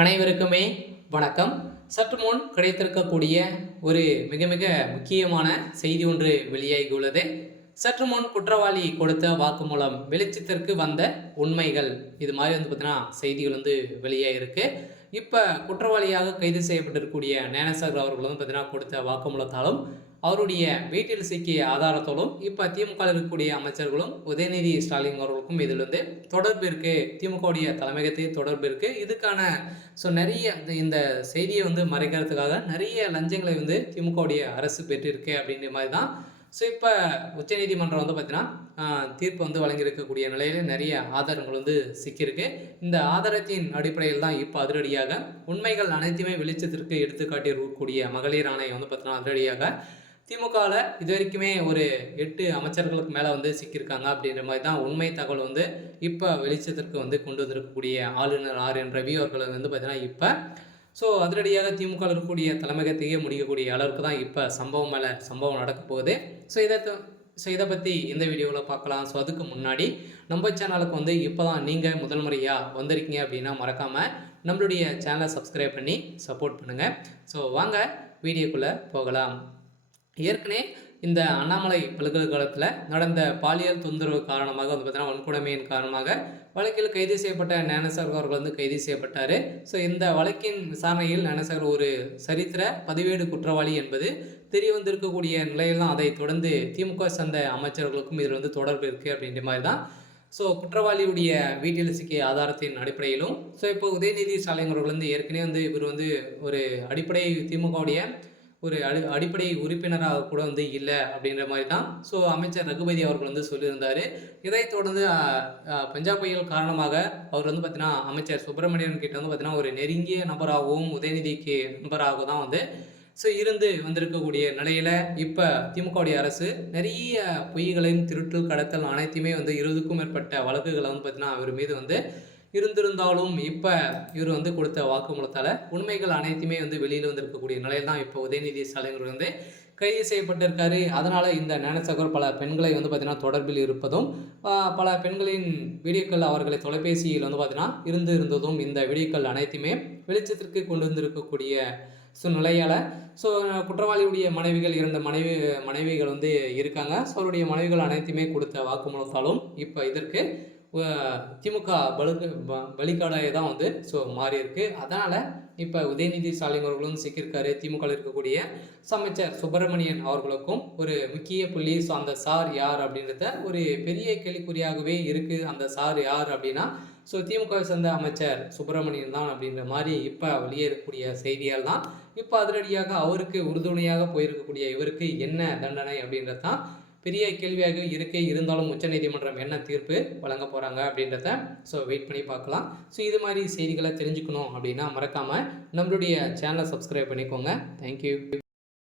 அனைவருக்குமே வணக்கம். சற்று முன் கிடைத்திருக்கக்கூடிய ஒரு மிக மிக முக்கியமான செய்தி ஒன்று வெளியாகியுள்ளது. சற்று முன் குற்றவாளி கொடுத்த வாக்குமூலம், வெளிச்சத்திற்கு வந்த உண்மைகள், இது மாதிரி பார்த்தீங்கன்னா செய்திகள் வெளியாகிருக்கு. இப்போ குற்றவாளியாக கைது செய்யப்பட்டிருக்கக்கூடிய ஞானசாகர் அவர்கள் பார்த்தீங்கன்னா கொடுத்த வாக்குமூலத்தாலும் அவருடைய வீட்டில் சிக்கிய ஆதாரத்தோடும் இப்போ திமுக இருக்கக்கூடிய அமைச்சர்களும் உதயநிதி ஸ்டாலின் அவர்களுக்கும் இதில் தொடர்பு இருக்குது. திமுகவுடைய தலைமையகத்தை தொடர்பு இருக்குது. இதுக்கான நிறைய இந்த செய்தியை மறைக்கிறதுக்காக நிறைய லஞ்சங்களை திமுகவுடைய அரசு பெற்றிருக்கு அப்படின்ற மாதிரி தான். இப்போ உச்சநீதிமன்றம் பார்த்தீங்கன்னா தீர்ப்பு வழங்கியிருக்கக்கூடிய நிலையில் நிறைய ஆதாரங்கள் சிக்கியிருக்கு. இந்த ஆதாரத்தின் அடிப்படையில் தான் இப்போ அதிரடியாக உண்மைகள் அனைத்துமே வெளிச்சத்திற்கு எடுத்துக்காட்டியிருக்கக்கூடிய மகளிர் ஆணையம் பார்த்தீங்கன்னா அதிரடியாக திமுகவில் இது வரைக்குமே ஒரு 8 அமைச்சர்களுக்கு மேலே சிக்கியிருக்காங்க அப்படின்ற மாதிரி தான் உண்மை தகவல் இப்போ வெளிச்சத்திற்கு கொண்டு வந்திருக்கக்கூடிய ஆளுநர் RN ரவி அவர்கள் பார்த்தீங்கன்னா இப்போ அதிரடியாக திமுக இருக்கக்கூடிய தலைமையகத்தையே முடிக்கக்கூடிய அளவுக்கு தான் இப்போ சம்பவம் மேலே சம்பவம் நடக்க போகுது. இதை பற்றி இந்த வீடியோவில் பார்க்கலாம். அதுக்கு முன்னாடி நம்ம சேனலுக்கு இப்போ தான் நீங்கள் முதல் முறையாக வந்திருக்கீங்க அப்படின்னா மறக்காமல் நம்மளுடைய சேனலை சப்ஸ்கிரைப் பண்ணி சப்போர்ட் பண்ணுங்கள். வாங்க வீடியோக்குள்ளே போகலாம். ஏற்கனவே இந்த அண்ணாமலை பல்கலைக்கழகத்தில் நடந்த பாலியல் தொந்தரவு காரணமாக பார்த்தீங்கன்னா வன்கொடுமையின் காரணமாக வழக்கில் கைது செய்யப்பட்ட ஞானசாகர் அவர்கள் கைது செய்யப்பட்டார். இந்த வழக்கின் விசாரணையில் ஞானசாகர் ஒரு சரித்திர பதிவேடு குற்றவாளி என்பது தெரிய வந்திருக்கக்கூடிய நிலையில் தான் அதை தொடர்ந்து திமுக சார்ந்த அமைச்சர்களுக்கும் இதில் தொடர்பு இருக்குது அப்படின்ற மாதிரி தான். குற்றவாளியுடைய வீட்டில் சிக்கிய ஆதாரத்தின் அடிப்படையிலும் இப்போ உதயநிதி ஸ்டாலின் அவர்கள் ஏற்கனவே இவர் ஒரு அடிப்படை திமுகவுடைய ஒரு அடிப்படை உறுப்பினராக கூட இல்லை அப்படின்ற மாதிரி தான் அமைச்சர் ரகுபதி அவர்கள் சொல்லியிருந்தார். இதைத் தொடர்ந்து பஞ்சாப் புயல் காரணமாக அவர் பார்த்தீங்கன்னா அமைச்சர் சுப்பிரமணியன் கிட்ட பார்த்தீங்கன்னா ஒரு நெருங்கிய நபராகவும் உதயநிதிக்கு நண்பராக தான் இருந்து வந்திருக்கக்கூடிய நிலையில் இப்போ திமுகவுடைய அரசு நிறைய பொய்களையும் திருட்டு கடத்தல் அனைத்தையுமே 20க்கும் மேற்பட்ட வழக்குகளை பார்த்தீங்கன்னா அவர் மீது இருந்திருந்தாலும் இப்போ இவர் கொடுத்த வாக்குமூலத்தால் உண்மைகள் அனைத்துமே வெளியில் வந்திருக்கக்கூடிய நிலையில் தான் இப்போ உதயநிதி ஸ்டாலின் கைது செய்யப்பட்டிருக்காரு. அதனால் இந்த ஞானசாகர் பல பெண்களை பார்த்தீங்கன்னா தொடர்பில் இருப்பதும் பல பெண்களின் வீடியோக்கள் அவர்களை தொலைபேசியில் பார்த்தீங்கன்னா இருந்ததும் இந்த வீடியோக்கள் அனைத்துமே வெளிச்சத்திற்கு கொண்டு வந்திருக்கக்கூடிய நிலையால் குற்றவாளியுடைய மனைவிகள் 2 மனைவிகள் இருக்காங்க. அவருடைய மனைவிகள் அனைத்துமே கொடுத்த வாக்குமூலத்தாலும் இப்போ இதற்கு திமுக பலிக்காடாக தான் மாறி இருக்கு. அதனால் இப்போ உதயநிதி ஸ்டாலின் அவர்களும் சிக்கியிருக்காரு. திமுக இருக்கக்கூடிய அமைச்சர் சுப்பிரமணியன் அவர்களுக்கும் ஒரு முக்கிய புள்ளி. அந்த சார் யார் அப்படின்றத ஒரு பெரிய கேள்விக்குறியாகவே இருக்குது. அந்த சார் யார் அப்படின்னா திமுகவை சேர்ந்த அமைச்சர் சுப்பிரமணியன் தான் அப்படின்ற மாதிரி இப்போ வெளியே இருக்கக்கூடிய செய்தியால் தான் இப்போ அதிரடியாக அவருக்கு உறுதுணையாக போயிருக்கக்கூடிய இவருக்கு என்ன தண்டனை அப்படின்றது தான் பெரிய கேள்வியாக இருக்கே. இருந்தாலும் உச்சநீதிமன்றம் என்ன தீர்ப்பு வழங்க போகிறாங்க அப்படின்றத வெயிட் பண்ணி பார்க்கலாம். இது மாதிரி செய்திகளை தெரிஞ்சுக்கணும் அப்படின்னா மறக்காமல் நம்மளுடைய சேனலை சப்ஸ்கிரைப் பண்ணிக்கோங்க. தேங்க்யூ.